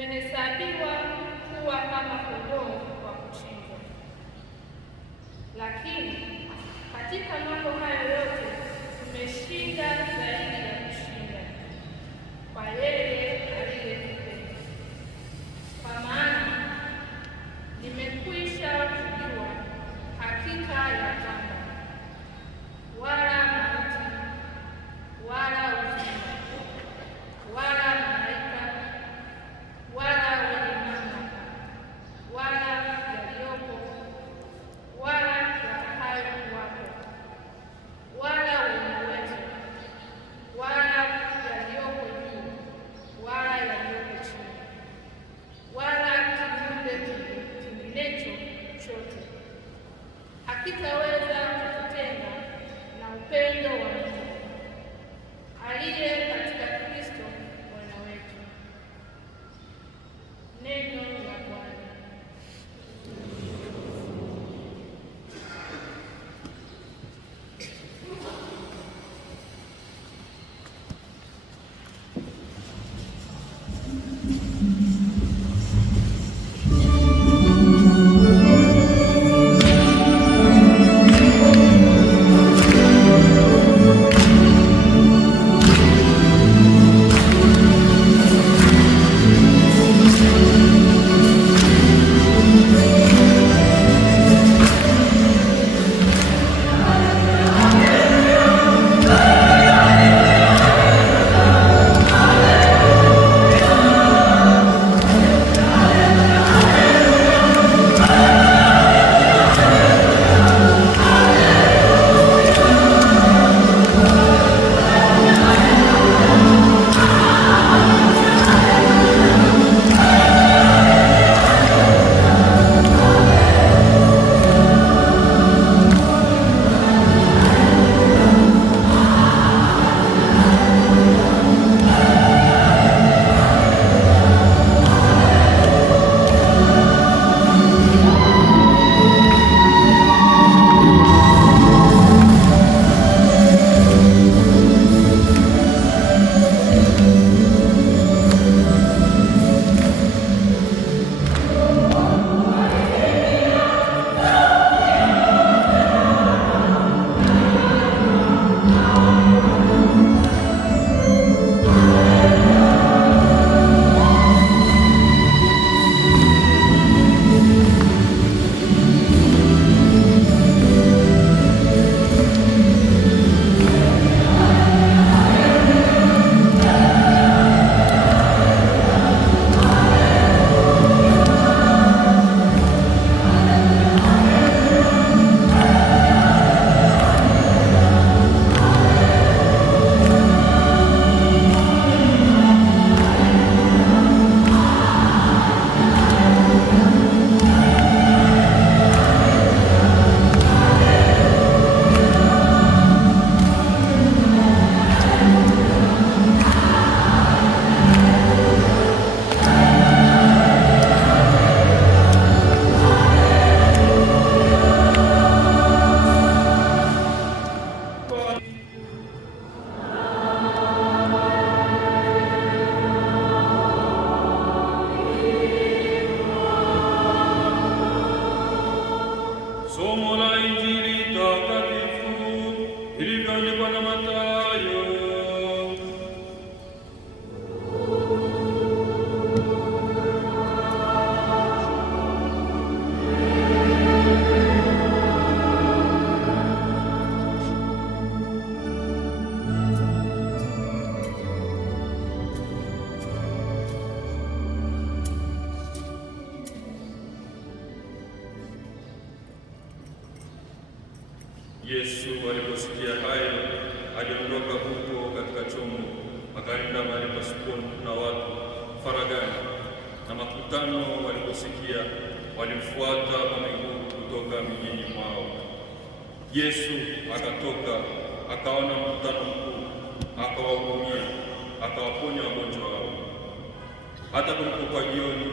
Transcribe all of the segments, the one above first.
tumehesabiwa kuwa kama kondoo wa kuchinjwa. Lakini katika mambo hayo yote tumeshinda zaidi ya kushinda kwa yeye aliyetupenda. Kwa maana nimekwisha kujua hakika ya kwamba wala mauti wala uzima wala malaika wala wenye mamlaka wala yaliyopo wala yatakayokuwapo wala wenye uwezo wala yaliyoko juu wala yaliyoko chini wala kiumbe kinginecho chote hakitaweza kututenga na upendo wa Mungu aliye katika Kristo Bwana wetu. Neno la Bwana. Somo la Injili takatifu ilivyoandikwa na Mathayo. Yesu aliposikia hayo, aliondoka huko katika chombo, akaenda mahali pasipo na watu faragani, na makutano waliposikia walimfuata kwa miguu kutoka mijini mwao. Yesu akatoka, akaona mkutano mkuu, akawahurumia, akawaponya wagonjwa wao. Hata kulipokuwa jioni,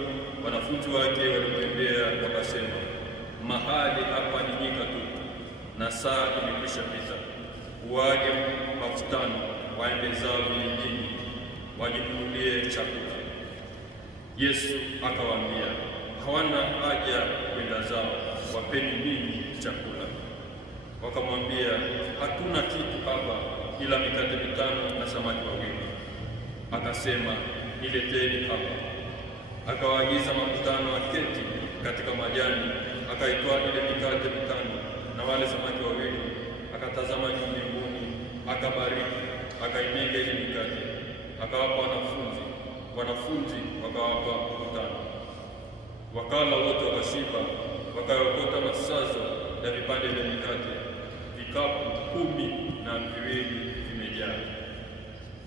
wanafunzi wake walimwendea wakasema, mahali hapa ni nyika tu na saa imekwisha pita. Waje makutano waende zao vijijini wajinunulie chakula. Yesu akawaambia, hawana haja kwenda zao, wapeni ninyi chakula. Wakamwambia, hakuna kitu hapa ila mikate 5 na samaki 2. Akasema, nileteni hapa. Akawaagiza makutano aketi katika majani, akaitoa ile mikate 5 na wale samaki 2, akatazama juu mbinguni, akabariki, akaimega ile mikate, akawapa wanafunzi, wanafunzi wakawapa makutano. Wakala wote wakashiba, wakaokota masazo ya vipande vya mikate, vikapu 12 vimejaa.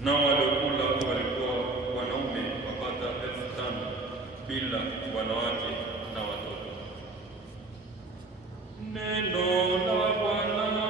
Nao waliokula walikuwa wanaume wapata 5,000 bila wanawake na watoto. Neno la Bwana.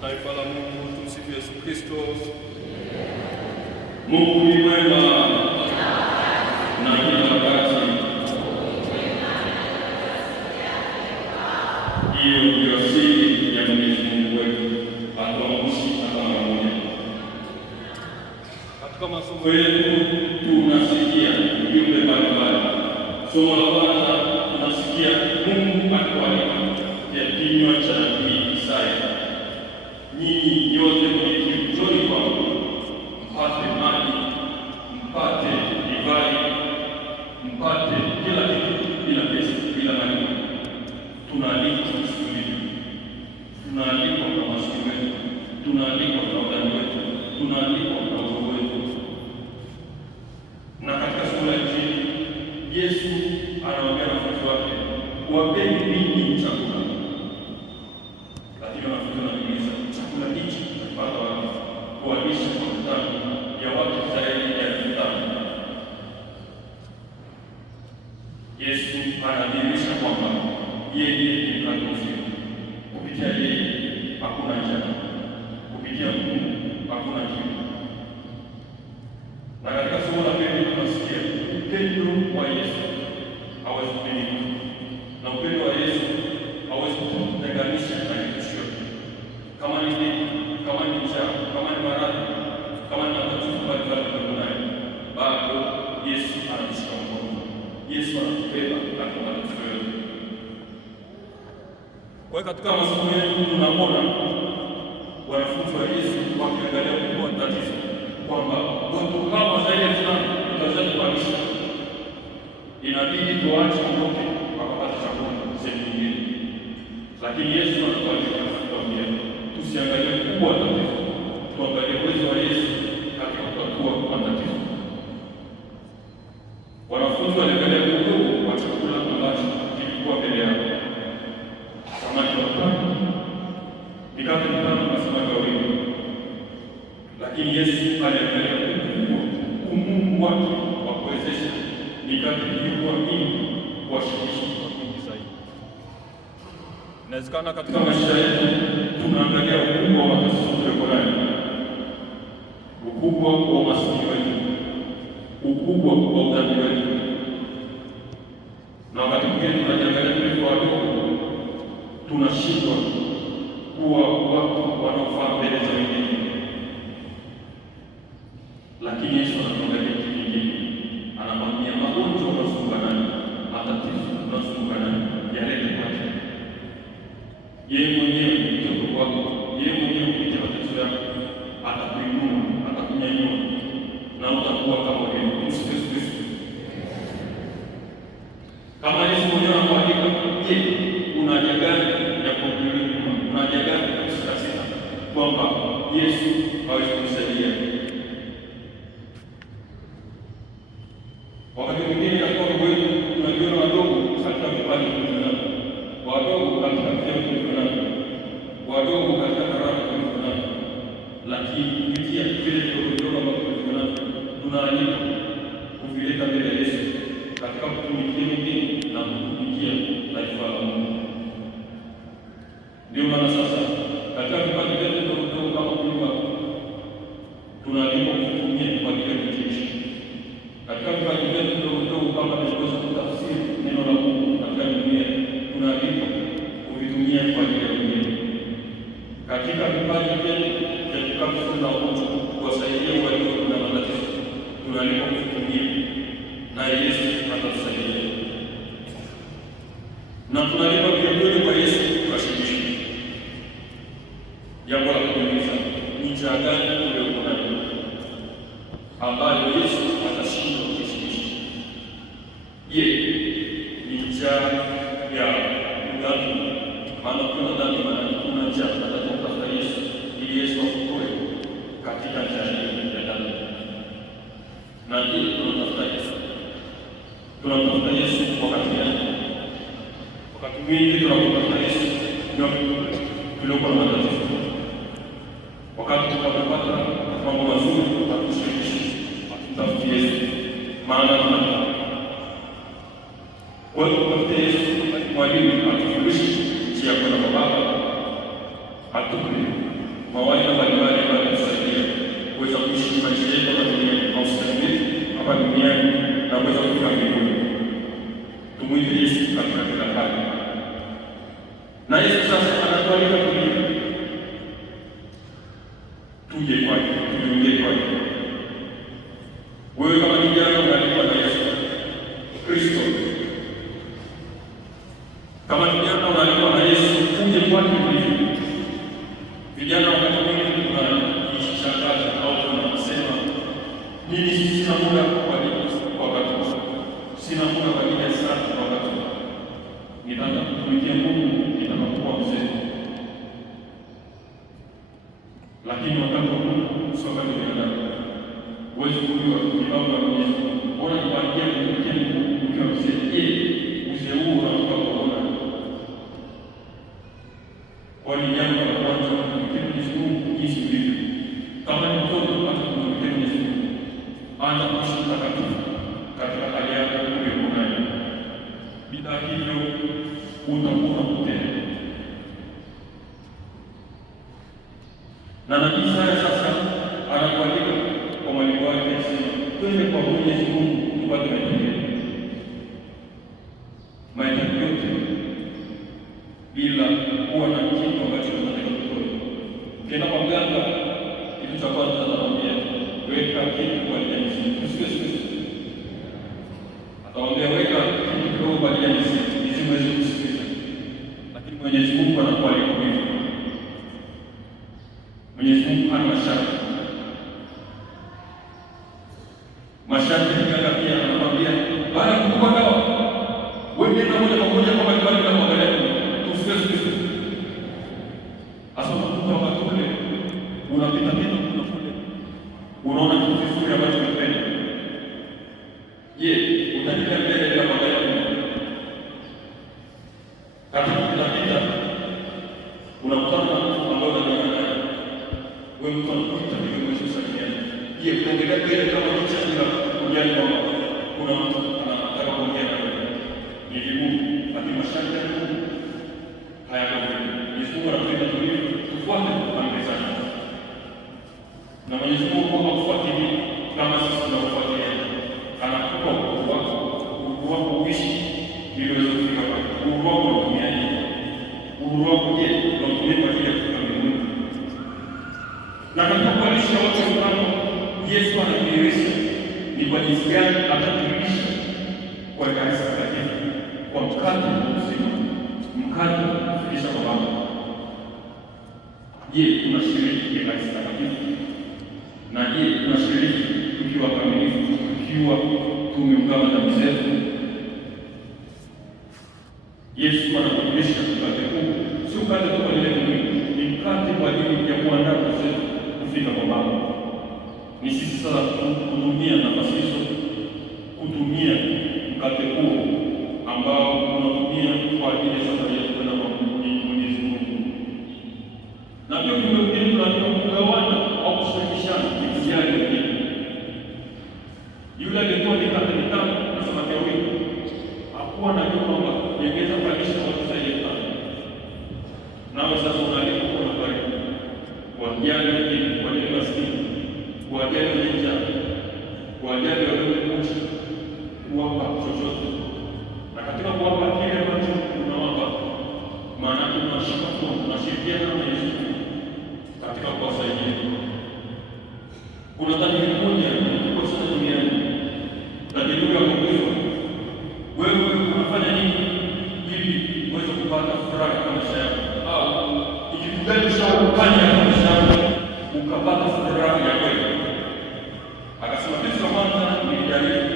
Taifa la Mungu, tumsifu Yesu Kristo. Mungu ni mwema na kila wakati. Hiyo ndio asili ya Mwenyezi Mungu wetu, hatuangushi hata mara moja. Katika masomo yetu tunasikia ujumbe mbalimbali. Somo la kwanza tunasikia Mungu akitualika ya kinywa cha nabii Isaya, nyinyi nyote mwenye kiu njooni kwangu, mpate maji, mpate divai, mpate kila kitu bila pesa, bila malipo. Tunaalikwa kusikiliza, tunaalikwa kwa maskini wetu, tunaalikwa kwa wadani wetu, tunaalikwa kwa uovu wetu. Na katika sura ya Injili Yesu anawaambia wanafunzi wake, wapeni ninyi chakula. Lakini wanafunzi wanajiuliza, chakula hichi tunapata wapi kuwalisha makutano ya watu zaidi ya 5,000? Yesu anadhihirisha kwamba yeye ni mkate wa uzima. Kupitia yeye hakuna njaa, kupitia Mungu hakuna kiu. Na katika somo la pili tunasikia upendo wa Yesu hawezi kupimika, na upendo wa Yesu hawezi kutenganisha na kitu chochote. Kama ni nini, kama ni njaa, kama ni maradhi, kama ni matatizo mbalimbali tunayo, bado Yesu anatushika mkono. Yesu anatubeba katika matatizo yote. Kwa hiyo katika masomo yetu tunaona wanafunzi wa Yesu wakiangalia ukubwa wa tatizo, kwamba watu kama zaidi ya 5,000 tutazaji kualisha, inabidi tuache kutoke wakapata chakula sehemu nyingine. Lakini Yesu anatualika kutuambia tusiangalie ukubwa wa tatizo, tuangalie uwezo wa Yesu katika kutatua matatizo. Wanafunzi waliangalia udogo wa chakula ambacho kilikuwa mbele yao, samaki 5, mikate 5 na samaki 2. Lakini Yesu aliangalia umungu wake wa kuwezesha mikate hiyo kuwa mingi, kuwashibisha watu wengi zaidi. Inawezekana katika maisha yetu tunaangalia ukubwa wa matatizo tuliyoko nayo, ukubwa wa umaskini wetu, ukubwa wa udhambi wetu, na wakati mwingine tunajiangalia tulivyo wadogo, tunashindwa kuwa watu wanaofaa mbele za wengine. Lakini Yesu anatuangalia kitu kingine, anamwambia magonjwa unasumbuka nayo, matatizo unasumbuka nayo, yalete kwake. Yeye mwenyewe kupitia kwako, yeye mwenyewe kupitia matatizo yako atakuinua, atakunyanyua na utakuwa kama wewe. Yesu Kristo. Kama Yesu mwenyewe anakualika, je, una haja gani ya kuhubiri? Una haja gani ya kusisitiza kwamba Yesu hawezi kusaidia? Wakati mwingine katika wetu tunajiona wadogo katika vipaji tulivyo, wadogo katika vyeo tulivyo, wadogo katika karama tulivyo, lakini kupitia vile vidogo ambavyo tulivyo tunaalikwa kuvileta mbele ya Yesu katika kutumikia wengine na kutumikia taifa la Mungu. Ndio maana sasa katika vipaji vyetu vidogo kama kuimba, tunaalikwa kutumia na Yesu atatusaidia, na tunaalikwa pia kwa Yesu tukashiriki. Jambo la kuuliza, ni njia gani uliokuwa nayo ambayo Yesu atashindwa kushiriki? Je, ni njia ya udhambi? Maana kuna dhambi, maana kuna njia atatafuta Yesu ili Yesu akutoe katika njia hiyo ya dhambi. Na je, tunatafuta Yesu? Tunatafuta Yesu wakati gani? Wakati mwingi tunatafuta Yesu ndio tuliokuwa na matatizo. Wakati tunapopata mambo mazuri tutakushirikisha, tutafuta Yesu maana tunataka. Kwa hiyo tutafuta Yesu, mwalimu atufundishe njia ya kwenda kwa Baba, atupe mawaidha mbalimbali ambayo yatusaidia kuweza kuishi maisha yetu hapa duniani na ustahimili hapa duniani na kuweza kufika mbinguni. Tumwite Yesu katika kila hali. Na Yesu sasa anatualika tuje kwake, tujiunge kwake. Wewe kama kijana unaalikwa na Yesu Kristo. Kama kijana unaalikwa na Yesu, uje kwake ulivyo. Vijana wakati mwingi tunajishangaza au tunasema mimi sina muda kwa wakati, sina muda kwa ajili ya sala kwa wakati, nitaka kutumikia Mungu nitakapokuwa mzee. Lakini wakati wa Mungu sio wakati wa binadamu. Huwezi kujua mipango ya Mwenyezi Mungu. Mbona nipangia kutumikia Mungu ukiwa mzee? Je, uzee huu unatoka kuona? Kwani jambo la kwanza kutumikia Mwenyezi Mungu jinsi ulivyo. Kama ni mtoto hata kutumikia Mwenyezi Mungu, anza kuishi mtakatifu katika hali yako uliyokuwa nayo. Bila hivyo utakuwa unapotea. Na nabii Isaya sasa anakualika kwa mwalimu wake akisema, twende kwa Mwenyezi Mungu tupate mahitaji yote bila kuwa na kitu ambacho tunataka kutoa. Ukienda kwa mganga, kitu cha kwanza atakwambia weka kitu kwa ajili ya mizimu. Atakwambia weka kitu kidogo kwa ajili ya mizimu iweze kusikiliza. Lakini Mwenyezi Mungu anakualika hivi. Mwenyezi Mungu hana masharti. Masharti mganga pia anakwambia baada ya kukupa dawa, wewe nenda moja kwa moja kwa matibabu na kuangalia tusiweze. Hasa unakuta wakati ule unapita kuna kule unaona kitu kizuri ambacho unapenda. Je, utaendelea mbele bila kuangalia Mungu? Katika kupita unakutana na mtu ambaye unajiona naye. Wewe mtu anakuita hivi mwezi usaliana. Je, utaendelea mbele kama kicha bila kujali kwamba kuna mtu anataka kuongea na wewe? Ni vigumu, lakini masharti ya Mungu hayako vile. Mwenyezi Mungu anapenda tufuate amri zake. Na Mwenyezi Mungu hakufuatilia kama sisi tunafuatilia. Anakupa uhuru wako uishi ili uweze kufika pale. Uhuru wako unatumiaje? Uhuru wako je, unatumia kwa ajili ya kufika mbinguni? Na katika kuwalisha watu mfano, Yesu anadhihirisha ni kwa jinsi gani atatulisha kwa kanisa takatifu kwa mkate mzima, mkate kufikisha kwa Baba. Je, tunashiriki katika kanisa takatifu? Na je, tunashiriki tukiwa kamilifu, tukiwa tumeungama dhambi zetu? Yesu anatulisha mkate huu, sio mkate tu kwa ajili ya mwili, ni mkate kwa ajili ya kuandaa zetu kufika kwa Baba. Ni sisi sasa kutumia nafasi hizo, kutumia mkate huo ambao unatumia kwa ajili ya safari yetu kwenda kwa Mwenyezi Mungu. Na pia kumekuja tunaambiwa kugawana au kushirikishana kujali wengine. Yule aliyekuwa mikate mitano na samaki wawili hakuwa na kwamba niongeza kualisha watu zaidi ya 5. Nawe sasa unaalikwa kuwa na karibu kuwajali wengine, kuwajali maskini, kuwajali wenye njaa, kuwajali waliokuja, kuwapa chochote. Na katika kuwapa kile ambacho unawapa, maana tunashika kwa tunashirikiana na Mwenyezi Mungu katika kuwasaidia. Kuna dhani moja kubwa sana duniani ulipata furaha katika maisha yako, au ikikubalisha upande wa maisha yako ukapata furaha ya kweli. Akasema kitu cha kwanza nilijaribu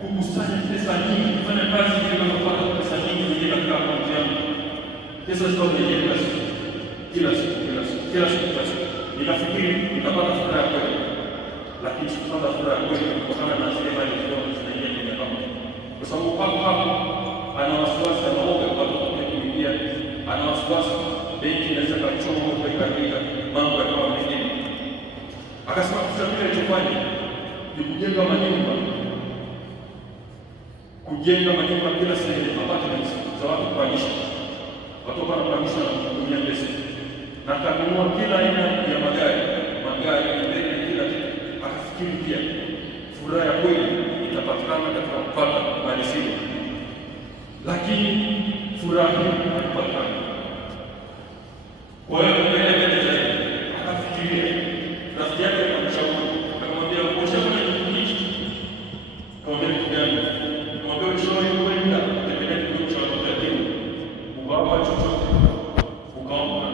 kukusanya pesa nyingi, kufanya kazi ili kupata pesa nyingi zije katika akaunti yangu. Pesa zitakuja kila siku. Nikafikiri nitapata furaha ya kweli, lakini sikupata furaha ya kweli kutokana na zile mali zinaingia kwenye akaunti, kwa sababu hapo ana wasiwasi, anaoga watu kuingia, ana wasiwasi benki inaweza kuchoma moto ikaharibika, mambo yakawa mengine. Akasema kitu cha pili alichofanya ni kujenga manyumba kila sehemu, apartments za watu kupangisha, watu wanapangisha na kutumia pesa, na kanunua kila aina ya magari, ndege, kila kitu. Akafikiri pia furaha ya kweli itapatikana katika kupata mali zile, lakini furaha haikupatikana. Kwa hiyo mbele zaidi akafikiria, rafiki yake akamshauri, akamwambia ushauri ni hichi. Akamwambia kitu gani? Akamwambia ushauri kwenda kutembelea kituo cha watoto yatima, ukawapa chochote, ukaomba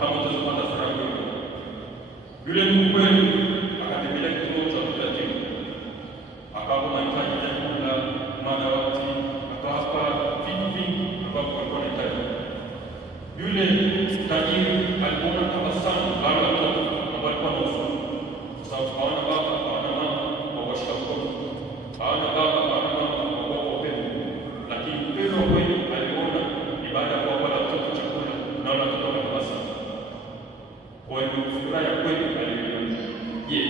kama utapata furaha kweli. Yule Mungu kweli akatembelea kituo cha watoto yatima, akawapa mahitaji ya chakula, madawati, akawapa vitu vingi ambavyo walikuwa wanahitaji. Yule tajiri alipoona tabasamu la watoto ambao walikuwa na huzuni, kwa sababu hawana baba, hawana mama wa kuwashika mkono, hawana baba, hawana mama wa kuwapa upendo. Lakini upendo wa kweli aliona ni baada ya kuwapa watoto chakula na watoto wanatabasamu. Kwa hiyo furaha ya kweli aliona. Je,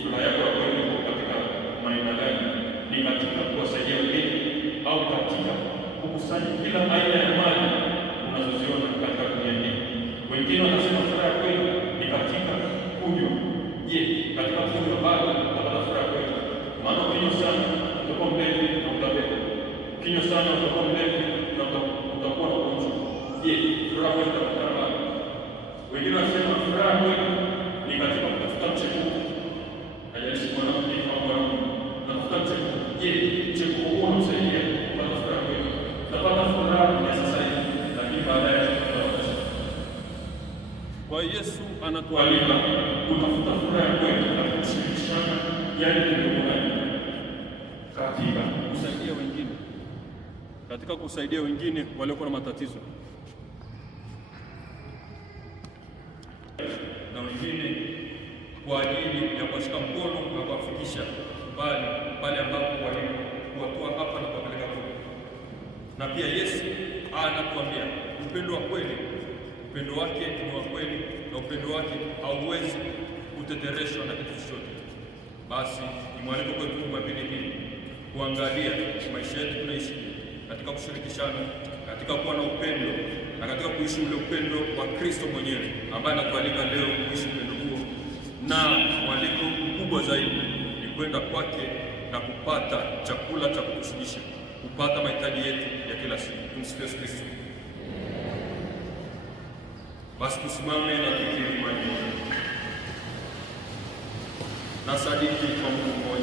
furaha yako ya kweli iko katika maana gani? Ni katika kuwasaidia wengine au katika kukusanya kila aina ya mali unazoziona katika dunia hii? Wengine wanasema furaha ya kweli ni katika kunywa. Je, katika kunywa bado utapata furaha ya kweli? Maana ukinywa sana utakuwa mlevi na utabeba, ukinywa sana utakuwa mlevi na utakuwa na ugonjwa. Je, furaha kweli itapatikana bado? Wengine wanasema furaha kweli ni katika kutafuta mchepuko. Haijalishi mwanamke au mwanaume, unatafuta mchepuko. Je, mchepuko huo unasaidia kupata furaha kweli? Utapata furaha ya sasa hivi, lakini baadaye utakosa. Kwa Yesu anatualika kutafuta furaha ya kweli na kushirikishana yale tuliyonayo katika kusaidia wengine waliokuwa na matatizo, na wengine kwa ajili ya kuwashika mkono na kuwafikisha pale ambapo walikuwatoa hapa na kuwapeleka kule. Na pia Yesu anatuambia upendo wa kweli, upendo wake ni wa kweli, na upendo wake hauwezi kutetereshwa na kitu chochote. Basi ni mwaliko kwetu Jumapili hii kuangalia maisha yetu tunaishi katika kushirikishana, katika kuwa na upendo na katika kuishi ule upendo wa Kristo mwenyewe ambaye anatualika leo kuishi upendo huo. Na mwaliko mkubwa zaidi ni kwenda kwake na kupata chakula cha kutushibisha, kupata mahitaji yetu ya kila siku. Tumsifu Yesu Kristo. Basi tusimame na tukiri imani na sadiki kwa Mungu mmoja.